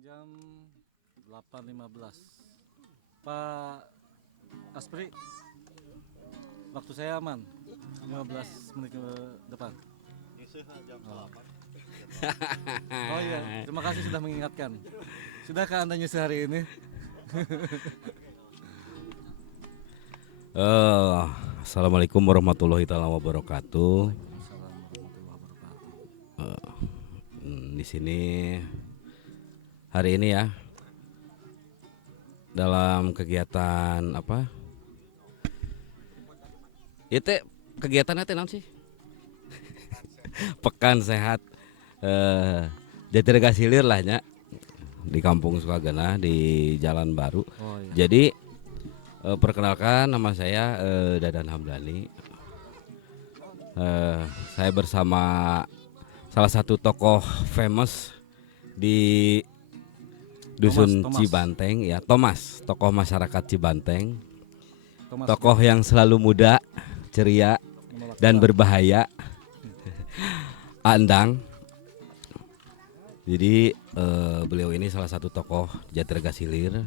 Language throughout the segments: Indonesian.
jam 8.15. Pak Aspri, waktu saya aman 15 menit ke depan. Oh. Oh iya, terima kasih sudah mengingatkan. Sudahkah Anda nyusul hari ini? Assalamualaikum warahmatullahi wabarakatuh. Waalaikumsalam warahmatullahi wabarakatuh. Di sini hari ini ya dalam kegiatan apa? Itu kegiatannya teh naon sih? Pekan sehat Jatirega Silir lah nya di Kampung Sukagena di Jalan Baru. Oh iya. Jadi perkenalkan, nama saya Dadan Hamdani. Saya bersama salah satu tokoh famous di Dusun Thomas. Cibanteng ya, Thomas, tokoh masyarakat Cibanteng. Thomas, Tokoh yang selalu muda, ceria dan berbahaya. Andang. Jadi beliau ini salah satu tokoh Jatirega Silir,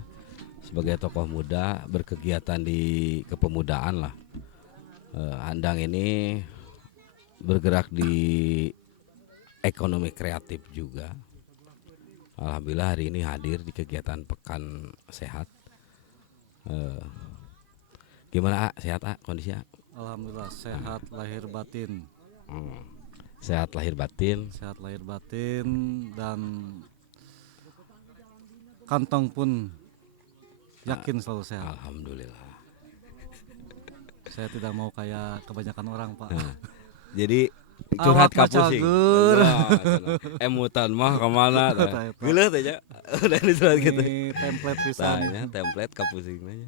sebagai tokoh muda berkegiatan di kepemudaan lah. Andang ini bergerak di ekonomi kreatif juga. Alhamdulillah hari ini hadir di kegiatan Pekan Sehat. Gimana sehat kondisinya? Alhamdulillah sehat lahir batin. Sehat lahir batin. Sehat lahir batin dan kantong pun yakin selalu sehat. Alhamdulillah. Saya tidak mau kayak kebanyakan orang, Pak. Jadi curhat Awak mah kapusing. cager. Emutan mah kemana? Gila aja. Udah disurat gitu. Ini template pisan. Tanya template kapusing aja.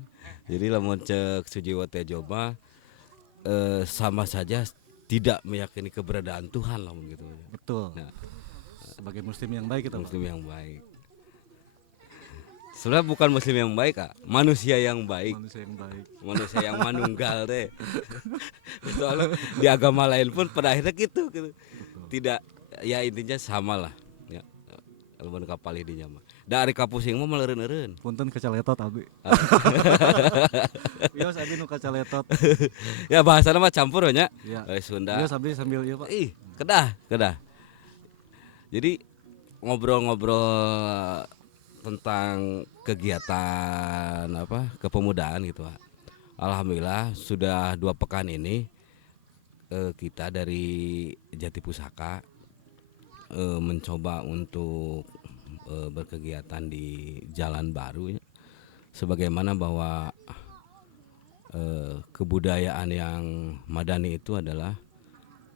Jadi lamun cek Sujiwo teh Joba sama saja tidak meyakini keberadaan Tuhan lah gitu. Betul. Nah, sebagai muslim yang baik kita, muslim yang baik. Sebenarnya bukan muslim yang baik, Kak. Manusia yang baik. Manusia yang baik. Manusia yang manunggal teh. Soalnya di agama lain pun pada akhirnya gitu. Tidak, ya intinya sama lah. Ya, lamun kapal dinya mah. Dari kapusing mah meleureun-eureun. Punten kacaletot abi. Bios abi nu kacaletot. Ya bahasana mah campur nya. Ya. Sunda. Bios abi sambil ieu, Pak. Ih, kedah. Jadi ngobrol-ngobrol tentang kegiatan apa kepemudaan gitu, Pak. Alhamdulillah sudah 2 pekan ini kita dari Jati Pusaka mencoba untuk berkegiatan di Jalan Baru ya. Sebagaimana bahwa kebudayaan yang madani itu adalah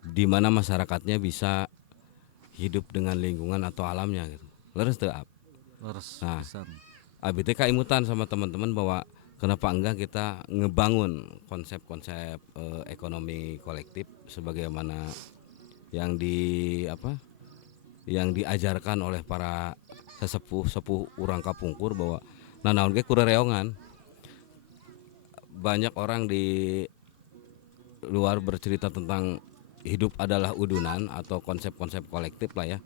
di mana masyarakatnya bisa hidup dengan lingkungan atau alamnya gitu. Leres teu Ab? Leres Nah, pisan. Abi teh kaimutan sama teman-teman bahwa kenapa enggak kita ngebangun konsep-konsep ekonomi kolektif sebagaimana yang yang diajarkan oleh para sesepuh urang kapungkur bahwa nanaon ge kurereongan. Banyak orang di luar bercerita tentang hidup adalah udunan atau konsep-konsep kolektif lah ya.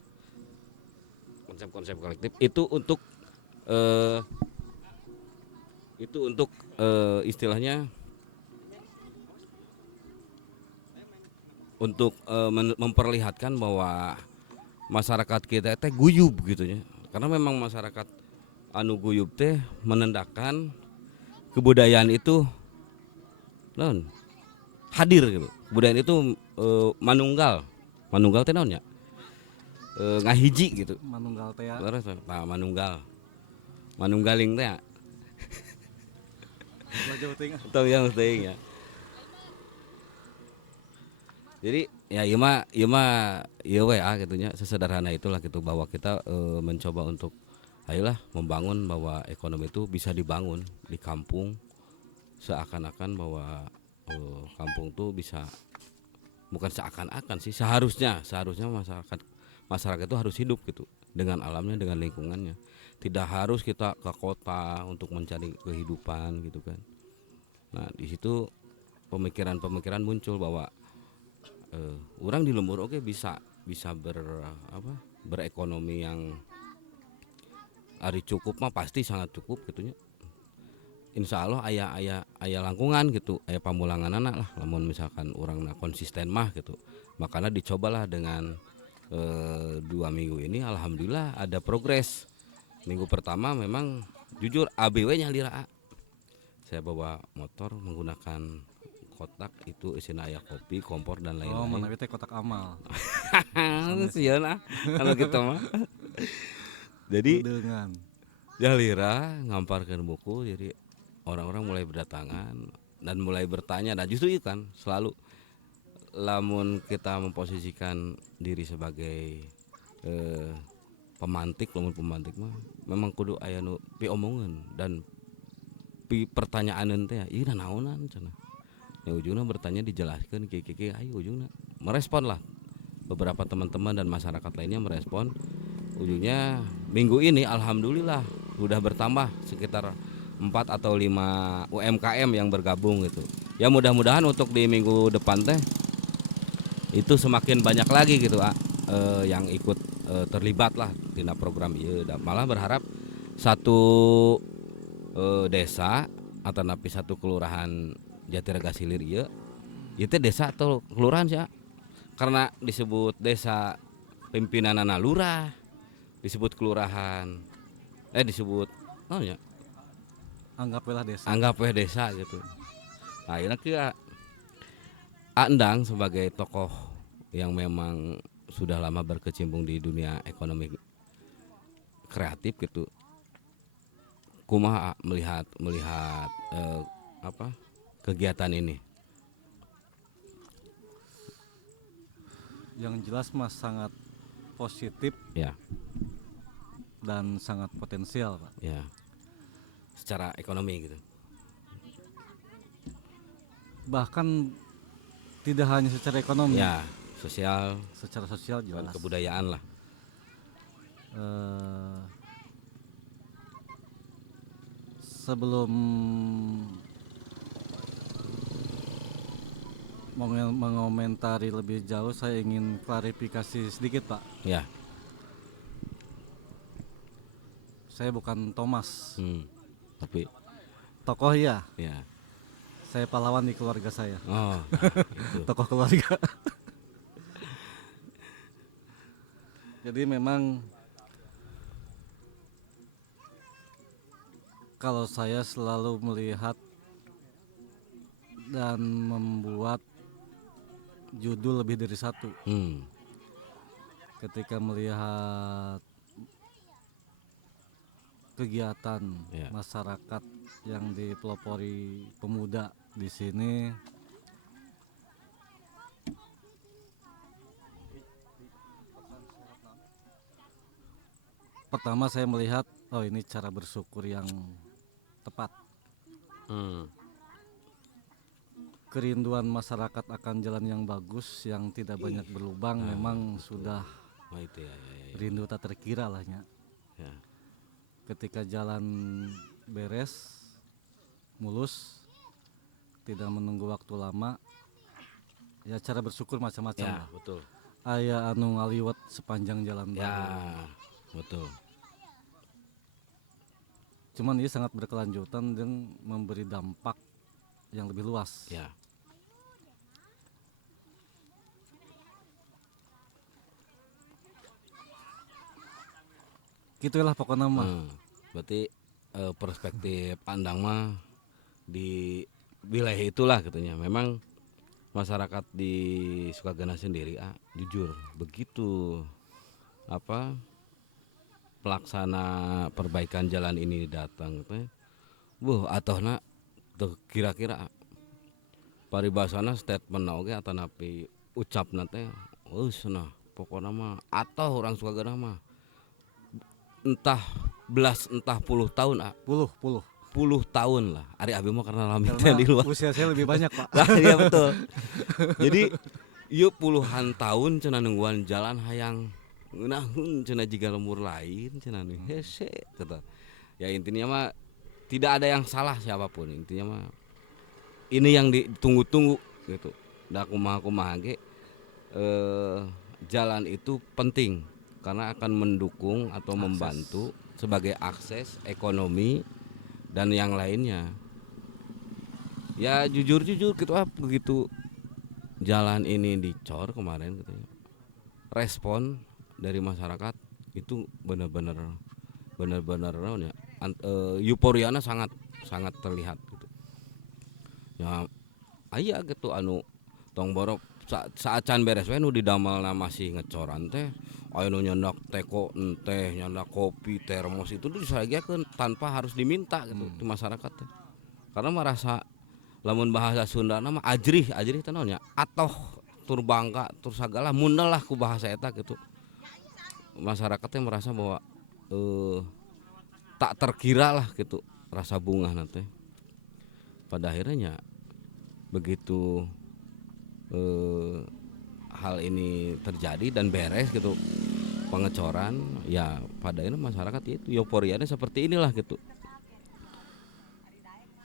Konsep-konsep kolektif itu untuk istilahnya untuk memperlihatkan bahwa masyarakat kita teh guyub gitu ya. Karena memang masyarakat anu guyub teh menandakan kebudayaan itu non hadir gitu. Kebudayaan itu manunggal teh naon ya? Ngahiji gitu. Manunggal teh ya. Nah, manunggaling teh ya. Belajar teuing. Atau yang teuing ya. Jadi ya ieu mah we gitu nya, sesederhana itulah gitu bahwa kita mencoba untuk ayolah membangun bahwa ekonomi itu bisa dibangun di kampung seakan-akan bahwa kampung tuh bisa, bukan seakan-akan sih, seharusnya masyarakat itu harus hidup gitu dengan alamnya, dengan lingkungannya. Tidak harus kita ke kota untuk mencari kehidupan gitu kan. Nah di situ pemikiran muncul bahwa orang di lembur bisa berekonomi yang ari cukup mah pasti sangat cukup gitunya. Insya Allah aya langkungan gitu, aya pamulangan anak lah, namun misalkan orang konsisten mah gitu, makanya dicobalah dengan 2 minggu ini, alhamdulillah ada progres. Minggu pertama memang jujur ABW nyalira, saya bawa motor menggunakan kotak itu isinya aya kopi, kompor dan Oh, mana lain-lain. teh kotak amal. Sieun kalau gitu mah. Jadi Dengan Jalira ngamparkan buku, jadi orang-orang mulai berdatangan dan mulai bertanya. Dan justru itu kan selalu lamun kita memposisikan diri sebagai pemantik, lamun pemantik mah memang kudu aya nu piomongan dan pertanyaan teh ieu naonan cenah. Ya ujungnya bertanya dijelaskan kiki ayo ujungnya merespon lah, beberapa teman-teman dan masyarakat lainnya merespon. Ujungnya minggu ini alhamdulillah sudah bertambah sekitar 4 atau 5 UMKM yang bergabung gitu. Ya mudah-mudahan untuk di minggu depan teh itu semakin banyak lagi gitu yang ikut terlibat lah di program ieu. Malah berharap satu desa atau napi satu kelurahan Jatiraga Silir ieu itu desa atau kelurahan sih, karena disebut desa pimpinanana lurah, disebut kelurahan disebut ya anggaplah desa. anggap we desa gitu. Nah ini kia Andang sebagai tokoh yang memang sudah lama berkecimpung di dunia ekonomi kreatif gitu, kumaha melihat kegiatan ini. Yang jelas mas sangat positif Ya, dan sangat potensial Pak. ya, secara ekonomi gitu. Bahkan tidak hanya secara ekonomi, Ya, sosial secara sosial dan jelas. kebudayaan lah. Sebelum mengomentari lebih jauh, saya ingin klarifikasi sedikit Pak. Ya, Saya bukan Thomas, tapi tokoh ya. ya, Saya pahlawan di keluarga saya, oh, itu. tokoh keluarga. Jadi memang kalau saya selalu melihat dan membuat judul lebih dari satu ketika melihat kegiatan masyarakat yang dipelopori pemuda di sini. Pertama saya melihat, oh ini cara bersyukur yang tepat. Kerinduan masyarakat akan jalan yang bagus, yang tidak banyak berlubang, memang betul. Sudah itu ya. Rindu tak terkira lah ya. Ketika jalan beres, mulus, tidak menunggu waktu lama, ya cara bersyukur macam-macam Ya, lah. betul. Aya anu ngaliwat sepanjang jalan Ya, baru. betul. Cuman ini sangat berkelanjutan dan memberi dampak yang lebih luas. Ya. Gitulah pokoknya mah. Berarti perspektif Andang mah di wilayah itulah katanya. Memang masyarakat di Sukagana sendiri jujur begitu pelaksana perbaikan jalan ini datang teh. Atohna tuh kira-kira paribasana statement oge atanapi ucapna teh cenah pokokna mah atoh orang Sukagana mah entah belas entah puluh tahun puluh tahun lah ari abi mah karena lamitnya di luar usia saya lebih banyak Pak. Nah, iya betul. Jadi yuk puluhan tahun cenah nungguan jalan hayang ngeunahun cenah jiga lemur lain cenah nih hese kata. Ya intinya mah tidak ada yang salah siapapun, intinya mah ini yang ditunggu-tunggu gitu. Da kumaha ge jalan itu penting karena akan mendukung atau membantu sebagai akses ekonomi dan yang lainnya. Ya jujur gitu begitu jalan ini dicor kemarin gitu ya. Respon dari masyarakat itu benar-benar naon ya, euforiana sangat terlihat gitu. Ya aya gitu anu tong borok saat can beres we nu didamelna masih ngecoran teh aya nu nyendak teko teh nyendak kopi termos itu tuh disajiakeun tanpa harus diminta gitu di masyarakat teh. Karena merasa lamun bahasa Sunda nama ajrih teh naon nya atoh tur bangga tur sagala mundel lah ku bahasa eta gitu. Masyarakatnya merasa bahwa tak terkira lah gitu rasa bunga nanti. Pada akhirnya begitu hal ini terjadi dan beres gitu pengecoran, ya pada akhirnya masyarakat itu euforianya seperti inilah gitu.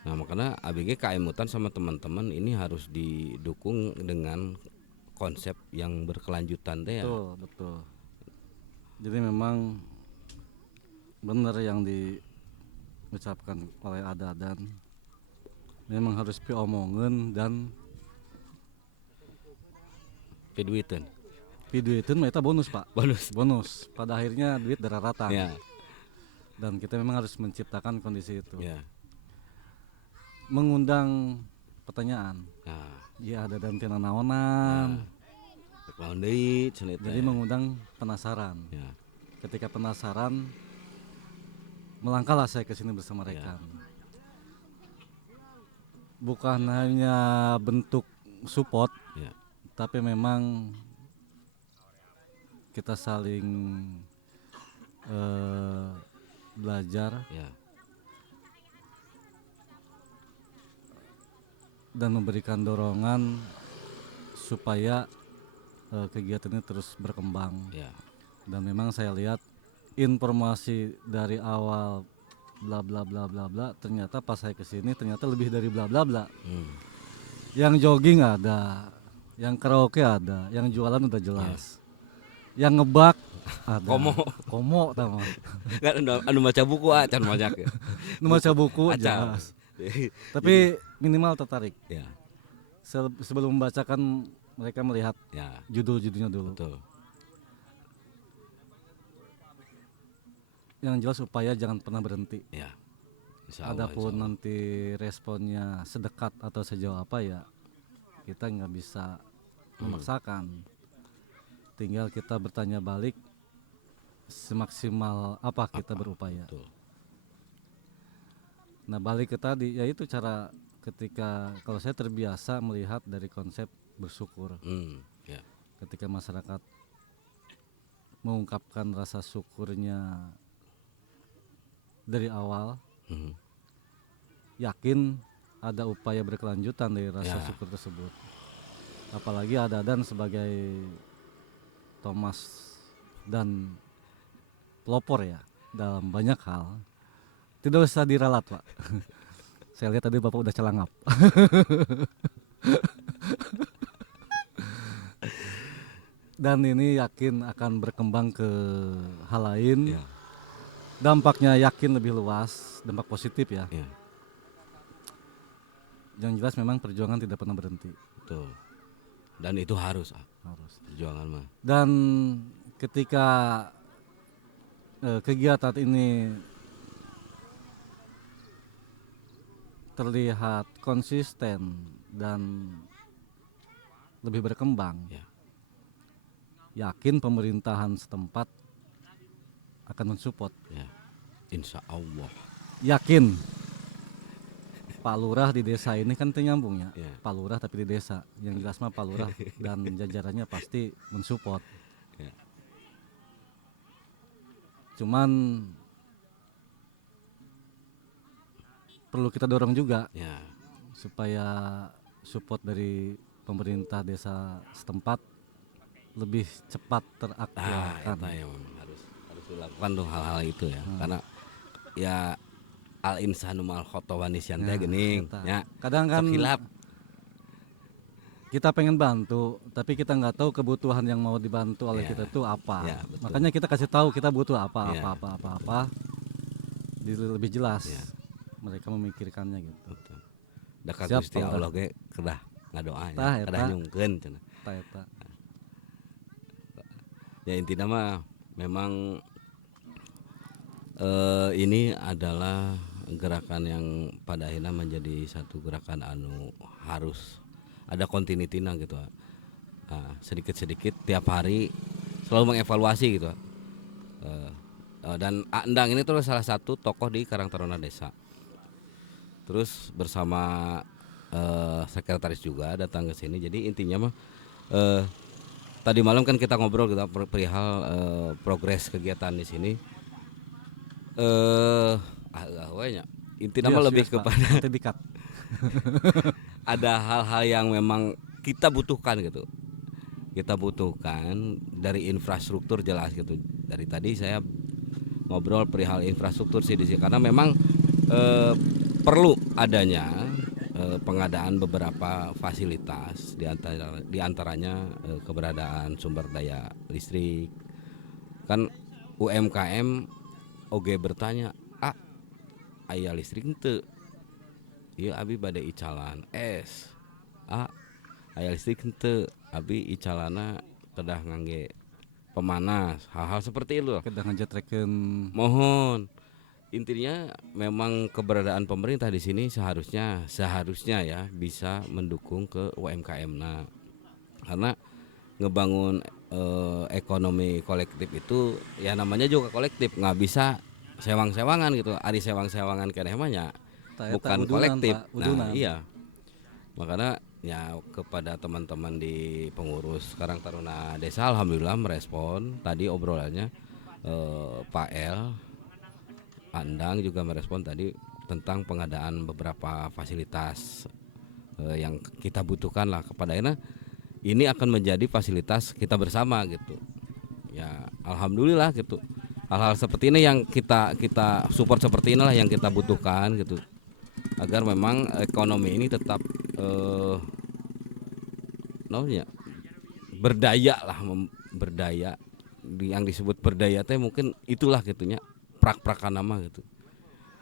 Nah makanya ABG KM Hutan sama teman-teman ini harus didukung dengan konsep yang berkelanjutan teh ya. Betul. Jadi memang benar yang diucapkan oleh Adadan, memang harus diomongin dan Piduiteun. piduiteun eta bonus Pak. Bonus. Pada akhirnya duit dararatan. Ya. Dan kita memang harus menciptakan kondisi itu. Ya. Mengundang pertanyaan. Nah, Ya ada dan tina naonan. Jadi mengundang penasaran. Ya. Ketika penasaran, melangkahlah saya ke sini bersama rekan. Bukan hanya bentuk support, Ya. tapi memang kita saling belajar Ya. dan memberikan dorongan supaya kegiatan ini terus berkembang. Ya. Dan memang saya lihat informasi dari awal bla bla bla bla bla, ternyata pas saya kesini ternyata lebih dari bla bla bla. Yang jogging ada, yang karaoke ada, yang jualan udah jelas, yang ngebak ada, komo tama, anu baca buku acan majak ya. nu baca buku jelas. Tapi minimal tertarik. Ya. Sebelum membacakan mereka melihat Ya. judul-judulnya dulu. Betul. Yang jelas upaya jangan pernah berhenti. Ya. Insya Allah, Adapun insya Allah. nanti responnya sedekat atau sejauh apa ya kita nggak bisa memaksakan. Tinggal kita bertanya balik semaksimal apa kita berupaya. Betul. Nah balik ke tadi yaitu cara ketika kalau saya terbiasa melihat dari konsep bersyukur. Ya. Ketika masyarakat mengungkapkan rasa syukurnya dari awal, yakin ada upaya berkelanjutan dari rasa syukur tersebut. Apalagi Adadan sebagai Thomas dan pelopor ya dalam banyak hal, tidak usah diralat Pak. Saya lihat tadi Bapak udah celangap. Dan ini yakin akan berkembang ke hal lain. Ya. Dampaknya yakin lebih luas, dampak positif ya. Ya. Yang jelas memang perjuangan tidak pernah berhenti. Betul. Dan itu harus perjuangan mah. Dan ketika kegiatan ini terlihat konsisten dan lebih berkembang, yakin pemerintahan setempat akan mensupport. Ya. Insya Allah. Yakin Pak Lurah di desa ini kan nyambung ya. Ya. Pak Lurah tapi di desa. Yang jelas mah Pak Lurah dan jajarannya pasti mensupport. Ya. Cuman perlu kita dorong juga Ya. supaya support dari pemerintah desa setempat lebih cepat teraktifkan. Eta yang harus dilakukan tuh hal-hal itu ya. Karena ya al insanu mal khotowa nisyan teh geuning eta. ya. Kadang kan Sok hilap. kita pengen bantu, tapi kita nggak tahu kebutuhan yang mau dibantu oleh Ya, kita itu apa. ya, betul. Makanya kita kasih tahu kita butuh apa, Ya. apa, lebih jelas. Ya. Mereka memikirkannya gitu. Betul. Da ka Siap, Gusti Pak Allah ge kedah ngadoa Tah, nya, eta. kedah nyungkeun cenah. Eta. Ya intinya mah memang ini adalah gerakan yang pada akhirnya menjadi satu gerakan anu harus ada kontinitinya gitu. Nah, sedikit-sedikit tiap hari selalu mengevaluasi gitu. Dan Endang ini terus salah satu tokoh di Karang Taruna Desa. Terus bersama sekretaris juga datang ke sini. Jadi intinya mah tadi malam kan kita ngobrol kita perihal progres kegiatan di sini. Intinya mah lebih Pak. kepada Nanti di-cut. ada hal-hal yang memang kita butuhkan gitu. Kita butuhkan dari infrastruktur jelas gitu. Dari tadi saya ngobrol perihal infrastruktur sih di sini karena memang perlu adanya pengadaan beberapa fasilitas di antaranya keberadaan sumber daya listrik. Kan UMKM oge bertanya, aya listrik henteu? Ieu abi bade icalan es. Aya listrik henteu? Abi icalana kedah ngangge pemanas. Hal-hal seperti itu. Kedah ngejetrekeun Mohon intinya memang keberadaan pemerintah di sini seharusnya ya bisa mendukung ke UMKM. Nah, karena ngebangun ekonomi kolektif itu ya namanya juga kolektif, nggak bisa sewang-sewangan gitu. Ari sewang-sewangan keneh mah nya bukan kolektif. Nah, iya. Makanya ya kepada teman-teman di pengurus Karang Taruna Desa alhamdulillah merespon tadi obrolannya Pak L Andang juga merespon tadi tentang pengadaan beberapa fasilitas yang kita butuhkan lah kepada ini akan menjadi fasilitas kita bersama gitu. Ya alhamdulillah gitu. Hal-hal seperti ini yang kita support seperti inilah yang kita butuhkan gitu. Agar memang ekonomi ini tetap berdaya lah, berdaya. Yang disebut berdaya teh mungkin itulah gitunya prak-prakan nama gitu.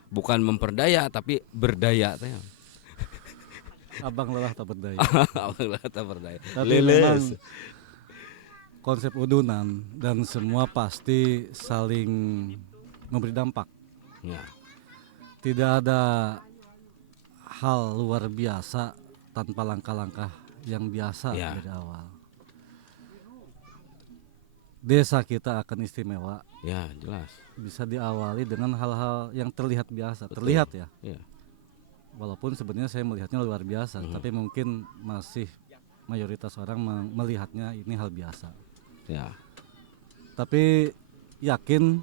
Bukan memperdaya tapi berdaya teh. abang lelah tak berdaya. Abang lelah tak berdaya. Tapi memang konsep udunan dan semua pasti saling memberi dampak. Ya. Tidak ada hal luar biasa tanpa langkah-langkah yang biasa Ya. dari awal. Desa kita akan istimewa. Ya jelas. Bisa diawali dengan hal-hal yang terlihat biasa. Betul. Terlihat ya. Ya. Walaupun sebenarnya saya melihatnya luar biasa, tapi mungkin masih mayoritas orang melihatnya ini hal biasa. Ya. Tapi yakin,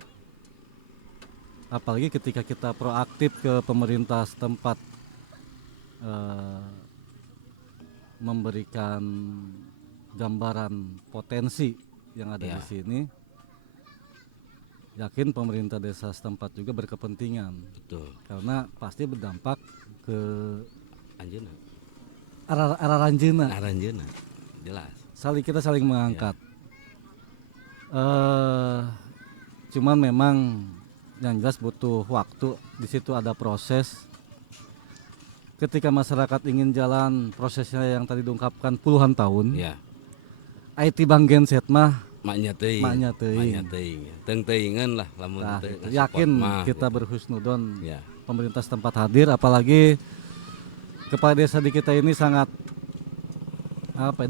apalagi ketika kita proaktif ke pemerintah setempat memberikan gambaran potensi yang ada Ya. di sini, yakin pemerintah desa setempat juga berkepentingan Betul. karena pasti berdampak ke Anjeuna. arah ranjeuna. Aranjeuna. Jelas. Kita saling mengangkat. Cuman memang yang jelas butuh waktu. Di situ ada proses. Ketika masyarakat ingin jalan, prosesnya yang tadi diungkapkan puluhan tahun. Ya. IT Bang Genset mah Maknya teuing. Maknya teuing. Teung teuingan lah lamun nah, teu gitu. support Yakin mah, kita gitu. berhusnudon Ya. pemerintah setempat hadir, apalagi kepala desa di kita ini sangat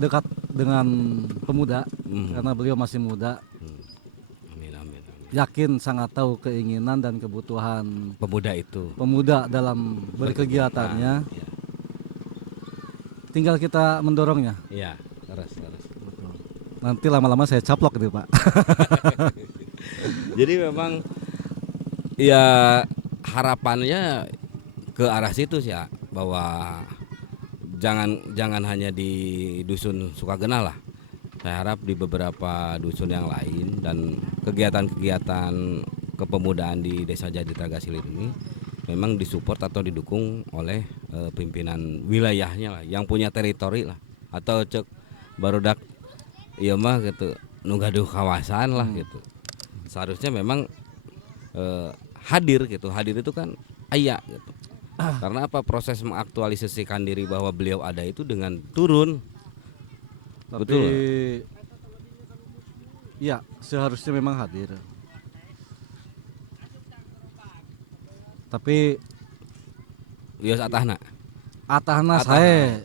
dekat dengan pemuda karena beliau masih muda. Amin. Yakin sangat tahu keinginan dan kebutuhan Pemuda itu. pemuda dalam berkegiatannya. Ya. Tinggal kita mendorongnya. Iya, terus. Nanti lama-lama saya caplok gitu Pak. Jadi memang ya harapannya ke arah situ sih ya, bahwa jangan hanya di dusun Sukagenah lah. Saya harap di beberapa dusun yang lain dan kegiatan-kegiatan kepemudaan di Desa Jadi Tragasilir ini memang disupport atau didukung oleh pimpinan wilayahnya lah, yang punya teritori lah. atau cek barudak ieu mah gitu nu gaduh kawasan lah gitu. Seharusnya memang hadir gitu. Hadir itu kan aya gitu. Karena apa proses mengaktualisasikan diri bahwa beliau ada itu dengan turun. Tapi Betul nggak? ya seharusnya memang hadir. Tapi Wios atahna. atahna saya.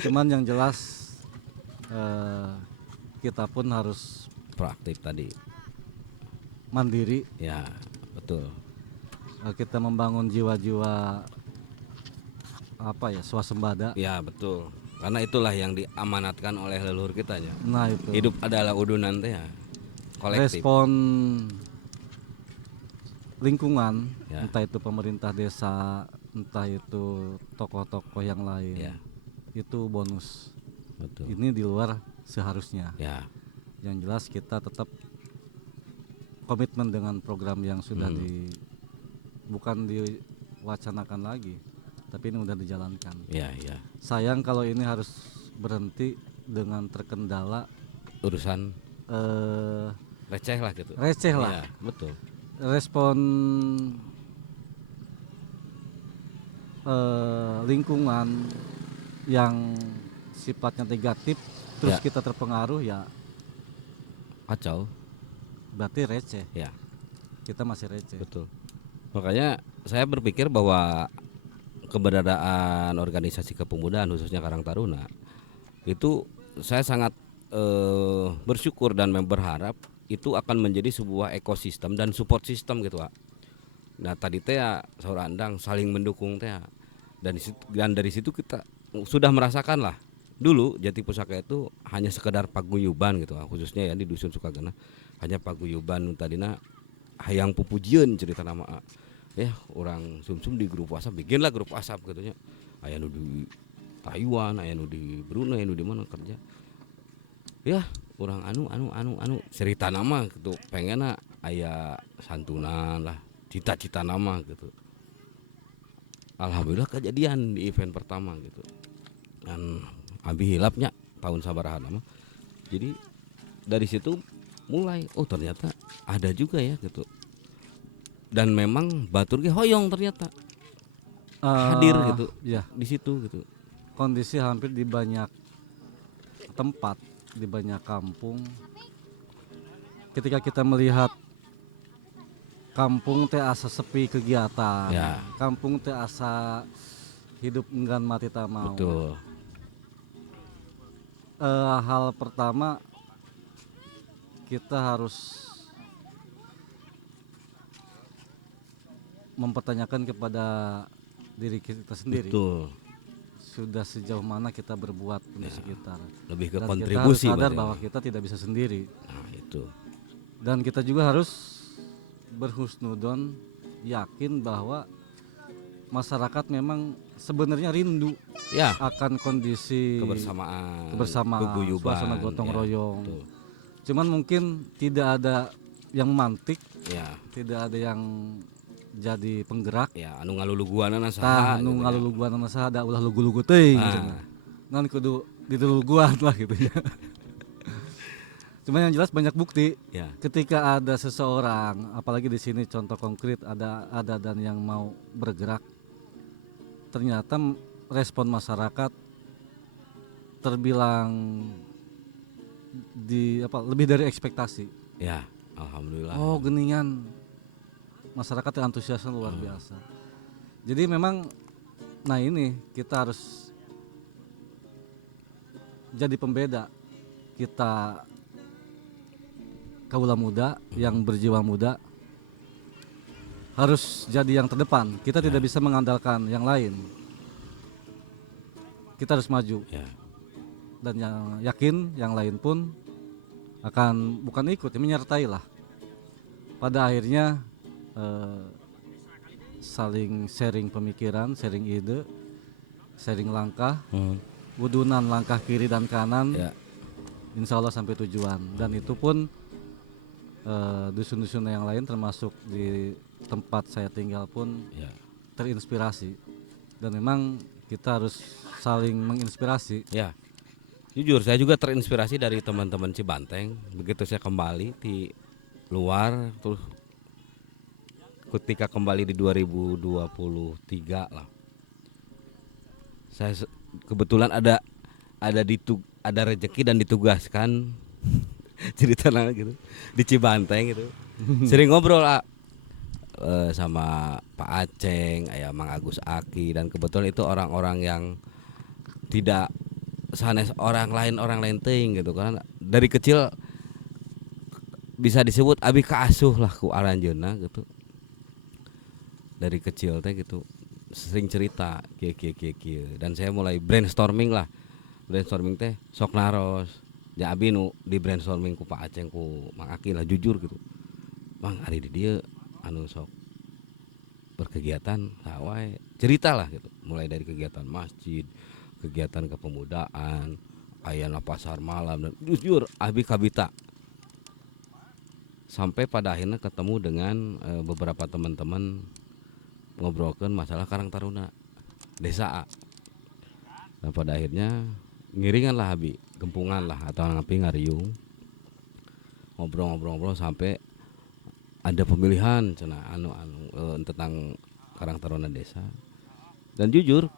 Cuman yang jelas kita pun harus Proaktif tadi. mandiri. Ya, betul. Kita membangun jiwa-jiwa apa ya, swasembada. Ya, betul. Karena itulah yang diamanatkan oleh leluhur kita ya. Nah itu Hidup adalah udunan teh ya. Kolektif. respon lingkungan, Ya. entah itu pemerintah desa, entah itu tokoh-tokoh yang lain, Ya, itu bonus. betul. Ini di luar seharusnya. Ya, Yang jelas kita tetap komitmen dengan program yang sudah bukan diwacanakan lagi, tapi ini udah dijalankan. ya, ya. Sayang kalau ini harus berhenti dengan terkendala Urusan receh lah gitu. receh lah. Ya, betul. Respon lingkungan yang sifatnya negatif terus Ya. kita terpengaruh, ya Kacau. berarti receh. Ya, Kita masih receh. betul. Makanya saya berpikir bahwa keberadaan organisasi kepemudaan khususnya Karang Taruna itu saya sangat bersyukur dan berharap itu akan menjadi sebuah ekosistem dan support system gitu Pak. Nah tadi teh ya saudara Andang saling mendukung teh ya. Dan dari situ kita sudah merasakan lah dulu Jati Pusaka itu hanya sekedar paguyuban gitu Pak. Khususnya ya di dusun Sukagana hanya paguyuban tadina hayang pupujian cerita nama ya orang sumsum di grup WhatsApp bikinlah grup WhatsApp gitu nya aya nu di Taiwan aya nu di Brunei anu di mana kerja ya orang anu cerita nama gitu pengen aya santunan lah cita-cita nama gitu. Alhamdulillah kejadian di event pertama gitu dan abi hilapnya tahun sabaraha nama jadi dari situ mulai oh ternyata ada juga ya gitu dan memang batur ge hoyong ternyata hadir gitu Ya, di situ gitu. kondisi hampir di banyak tempat, di banyak kampung, ketika kita melihat kampung teh asa sepi kegiatan, Ya. kampung teh asa hidup enggan mati tak mau. Betul. Hal pertama kita harus mempertanyakan kepada diri kita sendiri. Betul. Sudah sejauh mana kita berbuat untuk sekitar. Lebih ke Dan kontribusi kita harus sadar berarti. bahwa kita tidak bisa sendiri. Nah, itu. Dan kita juga harus berhusnudon, yakin bahwa masyarakat memang sebenarnya rindu Ya, akan kondisi kebersamaan, keguyuban, suasana gotong ya, royong. betul. Cuman mungkin tidak ada yang mantik, Ya, tidak ada yang jadi penggerak. ya anu ngaluluguanana Tah saha nu gitu ya. ngaluluguan saha ada ulah lugu-lugu teuing Ah. cenah. Ngan kudu dituluguan lah gitu ya. Cuman yang jelas banyak bukti Ya, ketika ada seseorang, apalagi di sini contoh konkret ada dan yang mau bergerak, ternyata respon masyarakat terbilang lebih dari ekspektasi. ya, alhamdulillah. Oh geningan, masyarakat yang antusiasnya luar biasa. Jadi memang, nah ini kita harus jadi pembeda. Kita kaula muda yang berjiwa muda harus jadi yang terdepan. Kita tidak bisa mengandalkan yang lain. Kita harus maju Ya, dan yang yakin yang lain pun akan bukan ikut, ya, menyertai lah. Pada akhirnya saling sharing pemikiran, sharing ide, sharing langkah, wudunan langkah kiri dan kanan. ya, Insya Allah sampai tujuan. Dan itu pun dusun-dusun yang lain termasuk di tempat saya tinggal pun ya, terinspirasi. Dan memang kita harus saling menginspirasi. ya. Jujur saya juga terinspirasi dari teman-teman Cibanteng. Begitu saya kembali di luar terus ketika kembali di 2023 lah. Saya kebetulan ada rezeki dan ditugaskan cerita gitu di Cibanteng gitu. Sering ngobrol sama Pak Aceng, ya Mang Agus Aki, dan kebetulan itu orang-orang yang tidak sanes orang lain teuing gitu kan. Dari kecil bisa disebut abi kaasuh lah ku aranjeunna gitu. Dari kecil teh gitu sering cerita kieu dan saya mulai brainstorming lah. Brainstorming teh sok naros. Ya abi nu di brainstorming ku Pak Aceng ku Mang Aki lah jujur gitu. Mang ari di dieu anu sok berkegiatan wae cerita lah gitu, mulai dari kegiatan masjid, kegiatan kepemudaan, ayana pasar malam, dan jujur abi kabita sampai pada akhirnya ketemu dengan beberapa teman-teman ngobrolkan masalah Karang Taruna desa A. Nah pada akhirnya ngiringan lah abi gempungan lah atau ngapi ngariung ngobrol-ngobrol sampai ada pemilihan cenah tentang Karang Taruna desa. Dan jujur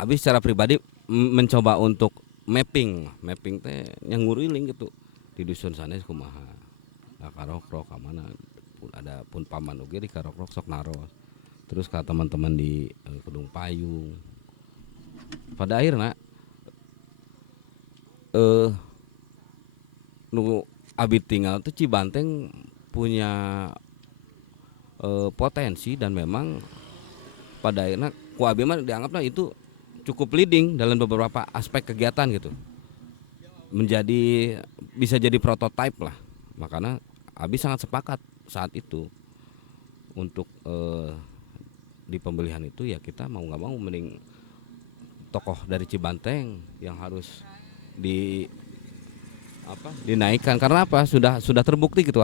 abi secara pribadi mencoba untuk mapping teh yang nguriling gitu di dusun sana kumaha karokrok ka mana pun ada pun paman oge di karokrok sok naros terus ke teman-teman di Kedung Payung. Pada akhirnya nu abi tinggal tuh Cibanteng punya potensi dan memang pada akhirnya ku abi mah dianggapnya itu cukup leading dalam beberapa aspek kegiatan gitu, menjadi bisa jadi prototipe lah. Makanya abi sangat sepakat saat itu untuk di pemilihan itu ya kita mau nggak mau mending tokoh dari Cibanteng yang harus di dinaikkan karena apa sudah terbukti gitu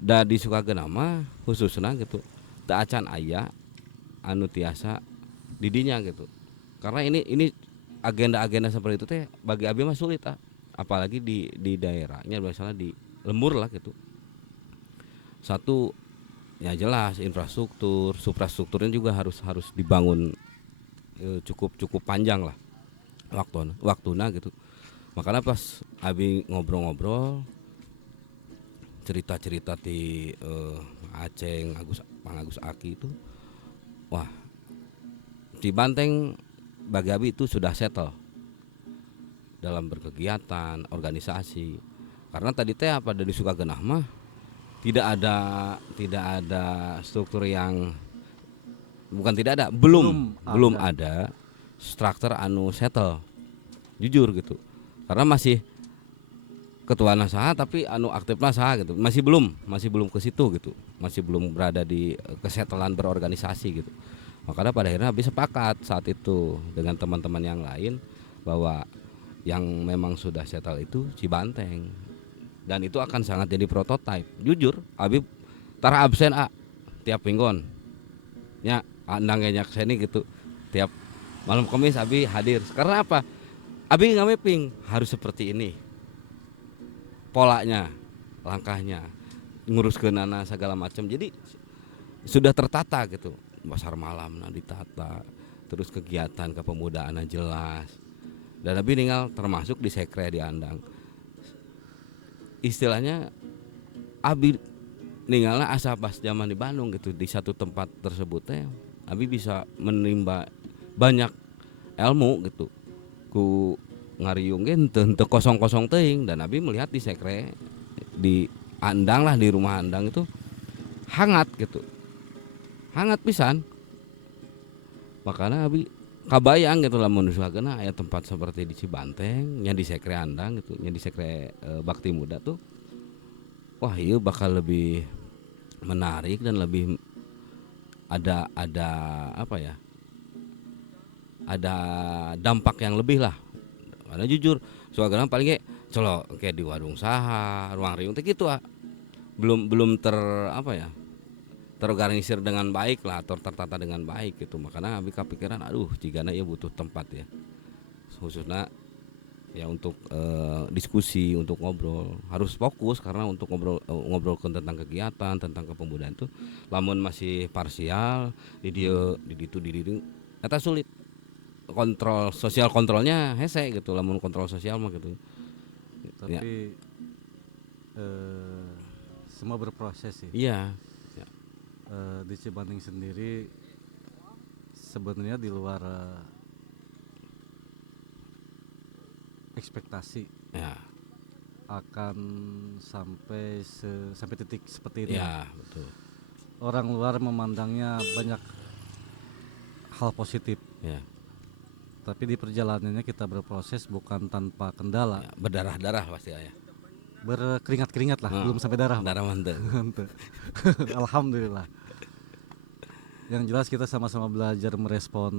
da di Sukagenama khususnya gitu da acan aya anu tiasa didinya gitu karena ini agenda-agenda seperti itu teh bagi abi mah sulit apalagi di daerahnya misalnya di lembur lah gitu. Satu ya jelas infrastruktur suprastrukturnya juga harus dibangun cukup panjang lah waktuna gitu. Makanya pas abi ngobrol-ngobrol cerita-cerita di Aceng Mang Agus Aki itu wah Cibanteng bagi abi itu sudah settle dalam berkegiatan organisasi karena tadi teh apa dari Sukagenah mah tidak ada struktur yang bukan tidak ada belum ada struktur anu settle jujur gitu karena masih ketua nasaha tapi anu aktif nasaha gitu masih belum ke situ gitu masih belum berada di kesetelan berorganisasi gitu. Makanya pada akhirnya habis sepakat saat itu dengan teman-teman yang lain bahwa yang memang sudah settle itu Cibanteng dan itu akan sangat jadi prototipe. Jujur abi tara absen tiap minggon nya andangnya seni gitu tiap malam Kamis abi hadir karena apa abi ngameping harus seperti ini polanya langkahnya ngurus ke nana segala macam jadi sudah tertata gitu pasar malam ditata terus kegiatan kepemudaan jelas dan abi tinggal termasuk di sekre di Andang istilahnya abi ninggalnya asa pas zaman di Bandung gitu di satu tempat tersebut teh abi bisa menimba banyak ilmu gitu ku ngariung teu kosong-kosong teuing dan abi melihat di sekre di Andang lah di rumah Andang itu hangat gitu hangat pisan makanya abi kabayang gitu lah manusia kena aya tempat seperti di Cibanteng nya di sekre Andang gitu nya di sekre Bakti Muda tuh wah iya bakal lebih menarik dan lebih ada apa ya ada dampak yang lebih lah karena jujur Sukagenah paling kayak di warung saha ruang riung teh gitu belum apa ya terorganisir dengan baik lah atau tertata dengan baik gitu makanya abi kepikiran aduh jigana ya butuh tempat ya khususnya ya untuk diskusi, untuk ngobrol harus fokus karena untuk ngobrol tentang kegiatan, tentang kepemudaan itu lamun masih parsial di dia di ditu di ditu eta sulit kontrol sosial kontrolnya hese gitu lamun kontrol sosial mah gitu ya. Tapi semua berproses sih. Iya ya. Di Cibaning sendiri sebenarnya di luar ekspektasi Ya, akan sampai titik seperti ini. ya betul. Orang luar memandangnya banyak hal positif, Ya, tapi di perjalanannya kita berproses bukan tanpa kendala, ya, berdarah-darah pasti ya. berkeringat-keringat lah, belum sampai darah. Pak. Darah mantep. Alhamdulillah. Yang jelas kita sama-sama belajar merespon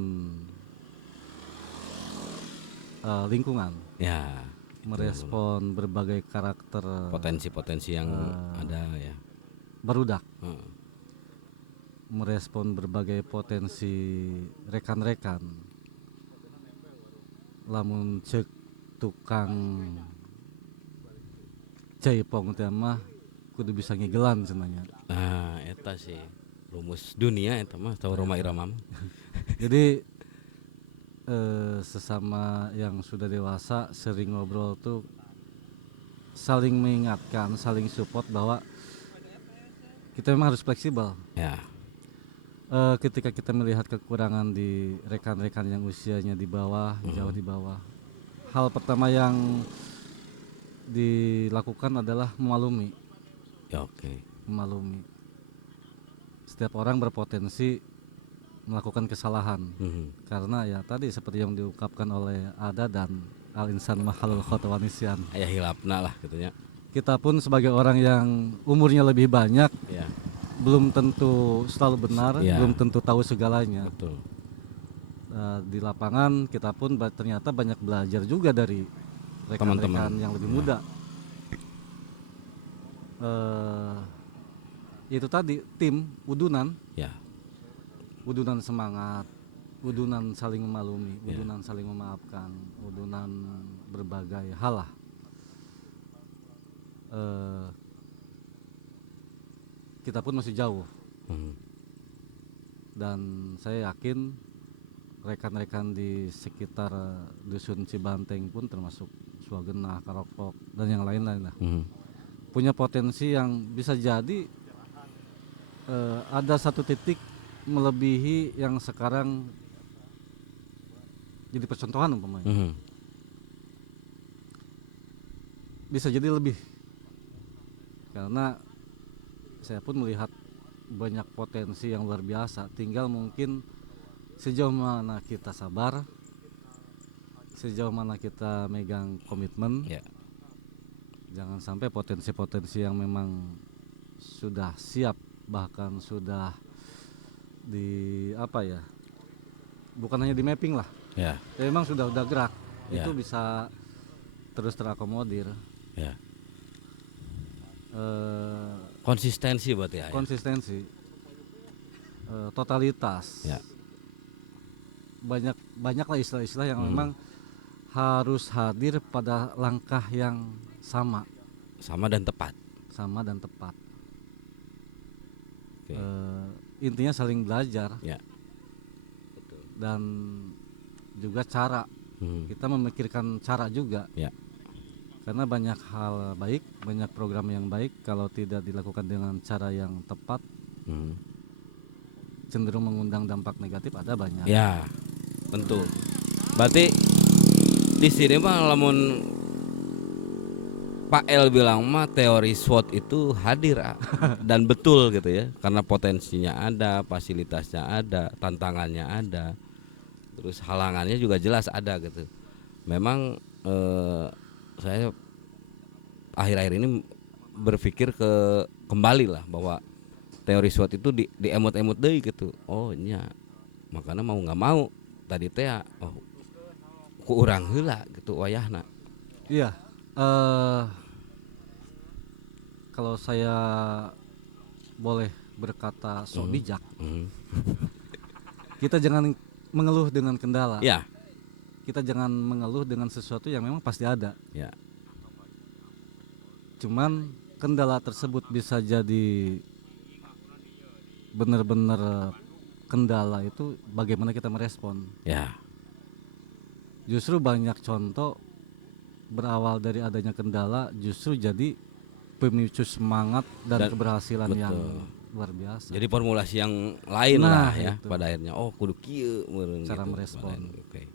lingkungan, Ya, merespon berbagai karakter potensi-potensi yang ada ya. barudak, Heeh. merespon berbagai potensi rekan-rekan. Lamun cek tukang jaipong teh mah kudu bisa ngigelan sebenarnya. Nah, eta sih rumus dunia eta mah tahu Roma Irama mah. Jadi sesama yang sudah dewasa sering ngobrol tuh saling mengingatkan, saling support bahwa kita memang harus fleksibel. Ya, Ketika kita melihat kekurangan di rekan-rekan yang usianya di bawah, jauh di bawah, hal pertama yang dilakukan adalah memaklumi. ya oke. Memaklumi. Setiap orang berpotensi melakukan kesalahan. Karena ya tadi seperti yang diungkapkan oleh Ada dan al insan mahalul khata wa nisyan. Aya hilapna lah gitu ya. Kita pun sebagai orang yang umurnya lebih banyak Ya, belum tentu selalu benar, Ya. belum tentu tahu segalanya. betul. Di lapangan kita pun ternyata banyak belajar juga dari rekan-rekan Teman-teman. yang lebih muda. Itu tadi tim udunan, Ya, udunan semangat, udunan saling memaklumi, Ya. udunan saling memaafkan, udunan berbagai hal lah. Kita pun masih jauh dan saya yakin rekan-rekan di sekitar dusun Cibanteng pun termasuk Suagenah, Karokpok dan yang lain-lain lah punya potensi yang bisa jadi ada satu titik melebihi yang sekarang jadi percontohan umpamanya. Bisa jadi lebih karena saya pun melihat banyak potensi yang luar biasa, tinggal mungkin sejauh mana kita sabar, sejauh mana kita megang komitmen. ya, Jangan sampai potensi-potensi yang memang sudah siap, bahkan sudah di apa ya, bukan hanya di mapping lah ya, ya, memang sudah gerak Ya. itu bisa terus terakomodir. ya. Eh, Konsistensi berarti ya. konsistensi, totalitas, Ya. banyaklah istilah-istilah yang memang harus hadir pada langkah yang sama Sama dan tepat. tepat. Oke. Intinya saling belajar Ya. dan juga cara kita memikirkan cara juga. Ya. Karena banyak hal baik, banyak program yang baik kalau tidak dilakukan dengan cara yang tepat cenderung mengundang dampak negatif, ada banyak. Ya, tentu. Berarti di sini mah lamun Pak El bilang mah teori SWOT itu hadir dan betul gitu ya, karena potensinya ada, fasilitasnya ada, tantangannya ada, terus halangannya juga jelas ada gitu. Memang saya akhir-akhir ini berpikir kembali lah bahwa teori SWOT itu di emot-emot deh gitu. Oh nya, makanya mau nggak mau tadi teh oh ku urang heula gitu wayahna. Iya, kalau saya boleh berkata sok bijak, kita jangan mengeluh dengan kendala. Ya, kita jangan mengeluh dengan sesuatu yang memang pasti ada. Ya. Cuman kendala tersebut bisa jadi benar-benar kendala itu bagaimana kita merespon. Ya. Justru banyak contoh berawal dari adanya kendala justru jadi pemicu semangat dan keberhasilan yang luar biasa. Jadi formulasi yang lain Nah, lah ya itu. pada akhirnya. Oh, kudu kieu meureun Cara gitu. merespon. Oke.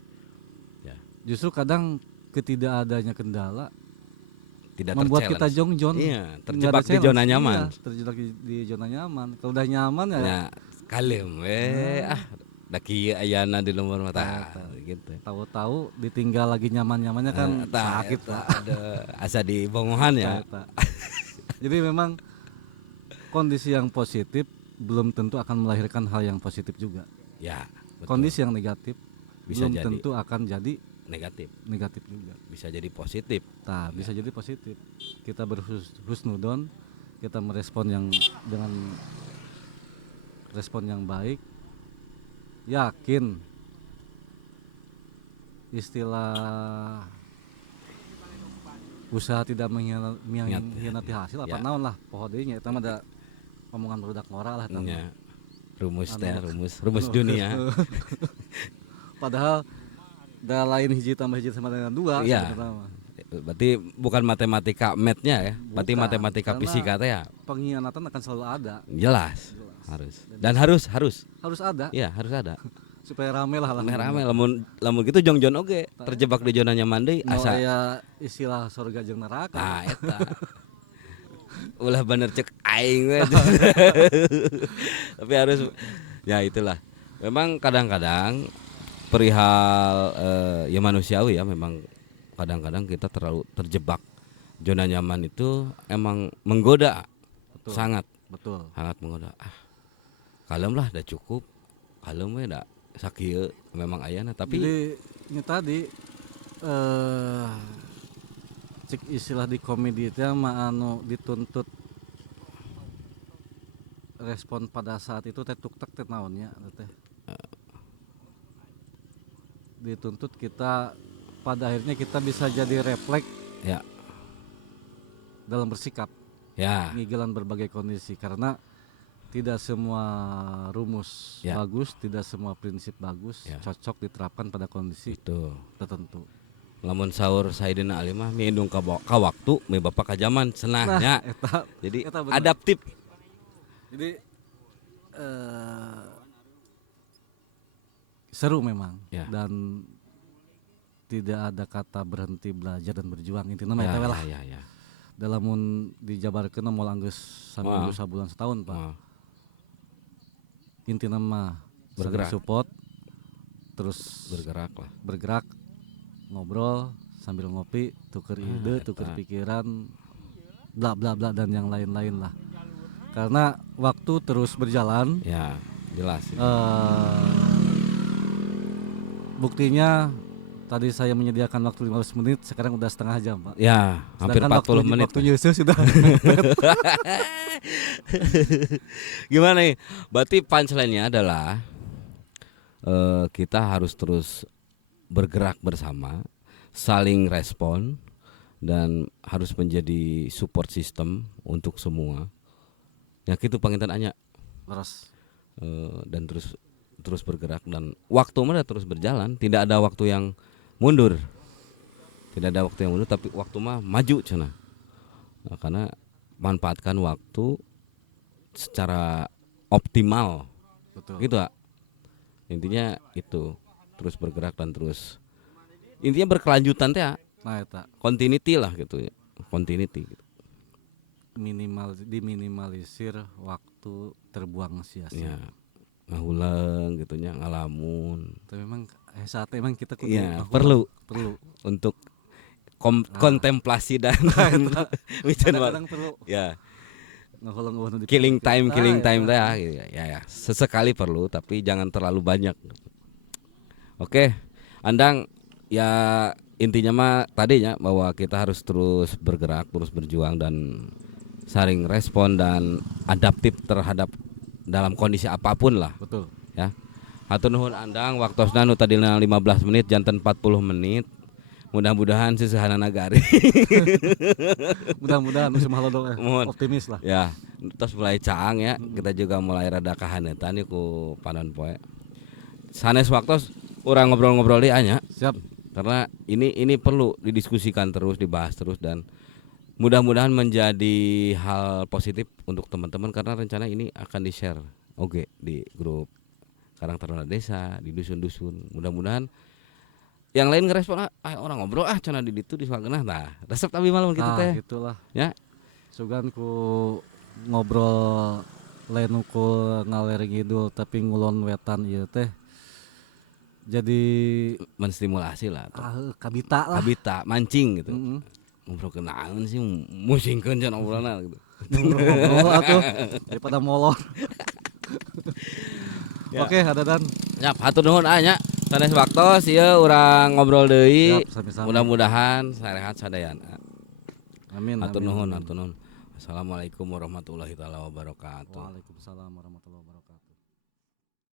Ya. Justru kadang ketidakadanya kendala Tidak membuat terchallenge. kita jongjon. Iya, Nggak terjebak ada di challenge. zona nyaman. Iya, terjebak di zona nyaman. Kalau udah nyaman ya, Ya, kalem da kieu ayana di lumur mata gitu. tahu-tahu ditinggal lagi nyaman-nyamannya kan sakit Eta, lah. ada asa di bongohan ya. Eta. Jadi memang kondisi yang positif belum tentu akan melahirkan hal yang positif juga. Ya, betul. Kondisi yang negatif Bisa belum jadi. tentu akan jadi Negatif, negatif juga. bisa jadi positif. Nah, bisa jadi positif. Kita berhusnudon, kita merespon yang dengan respon yang baik. Yakin istilah usaha tidak mengkhianati hasil apa Ya. naon lah poho deui nya eta mah da omongan budak ngora lah eta mah. Ya. Rumus teh, Anu. rumus dunia. Padahal da lain hiji tambah hiji sama dengan 2 Iya. sebenarnya mah. Berarti bukan matematika math-nya ya, berarti Bukan, matematika karena fisika teh ya. Pengkhianatan akan selalu ada, Jelas. Harus. Dan harus harus ada ya, harus ada. supaya rame lah Rame lamun gitu jongjon oge terjebak di zona nyaman deui asa asa. aya istilah surga jeung neraka. Nah, eta. Ulah bener cek aing we. Tapi harus ya itulah. Memang kadang-kadang perihal ya manusiawi ya, memang kadang-kadang kita terlalu terjebak zona nyaman itu emang menggoda. Betul. Sangat menggoda. Kalem lah udah cukup. Kalem we da sakieu memang ayana tapi Jadi ini tadi cek istilah di komedi itu mah anu dituntut respon pada saat itu teh tuktak teh naonnya teh. Dituntut kita pada akhirnya kita bisa jadi refleks ya dalam bersikap ya ngigelan berbagai kondisi karena tidak semua rumus Ya. bagus, tidak semua prinsip bagus Ya. cocok diterapkan pada kondisi itu. tertentu. Lamun sahur Sayyidina Ali mah mie indung ka waktu, mie bapak ka zaman senahnya. Eta Jadi eta bener. adaptif. Jadi seru memang Ya. dan tidak ada kata berhenti belajar dan berjuang intinya mah Ya, eta we lah. ya. Dalam mun dijabarkeun moal anggeus saminggu sabulan setahun Pak. Oh, Intinya mah Bergerak. saling support terus bergerak lah. bergerak ngobrol sambil ngopi tuker ide tuker eta. pikiran bla bla bla dan yang lain-lain lah karena waktu terus berjalan Ya, jelas. buktinya tadi saya menyediakan waktu 15 menit sekarang udah setengah jam Pak. Ya, hampir Sedangkan 40 menit. waktu Yesus sudah Gimana nih? Berarti punchline-nya adalah kita harus terus bergerak bersama, saling respon dan harus menjadi support system untuk semua. Ya gitu panginten anya. Leres. Dan terus bergerak dan waktu mah terus berjalan, tidak ada waktu yang mundur. Tidak ada waktu yang mundur tapi waktu mah maju cenah. Nah, karena manfaatkan waktu secara optimal. Betul. Gitu, Kak. Intinya itu, terus bergerak dan terus intinya berkelanjutan teh, Nah eta continuity lah gitu ya. Continuity gitu. diminimalisir waktu terbuang sia-sia. Ya. Ngahulang gitu nya, ngalamun. Tapi memang saat memang kita kudu Iya, ngahulang. perlu untuk kontemplasi dan Kadang-kadang perlu ya ngahulang killing time eta. teh gitu ya sesekali perlu tapi jangan terlalu banyak. Oke, Andang ya intinya mah tadinya bahwa kita harus terus bergerak, terus berjuang dan saling respon dan adaptif terhadap dalam kondisi apapun lah Betul. ya. Hatur nuhun andang waktosna nu tadina 15 menit janten 40 menit. Mudah-mudahan sesehana nagari. Mudah-mudahan musim halodoh Mohon. optimis lah. Ya, terus mulai caang ya. Kita juga mulai rada kahanetan ku panon poe. Sanes waktos urang ngobrol-ngobrol deui anya. Siap. Karena ini perlu didiskusikan terus, dibahas terus dan mudah-mudahan menjadi hal positif untuk teman-teman karena rencana ini akan di-share oke di grup Karang Taruna Desa, di dusun-dusun. Mudah-mudahan yang lain ngerespon orang ngobrol cenah di ditu di Sagenah. Nah, resep abi malam gitu teh. Gitulah. Ya. Sugan ku ngobrol lain ku ngaler ngidul tapi ngulon wetan ieu teh. Jadi Menstimulasi lah. kabita lah. Kabita mancing gitu. Heeh. Ngobrol ke naon sih musingkeun cenah obrolna gitu. Ngobrol atuh daripada molor. Ya. Oke, hadadan. Nyap hatur nuhun nya. Sanes waktos ieu urang ngobrol deui. Siap, sami-sami. Mudah-mudahan sarehat sadayana. Amin. Hatur amin, nuhun, amin. hatur nuhun. Assalamualaikum warahmatullahi taala wabarakatuh. Waalaikumsalam warahmatullahi wabarakatuh.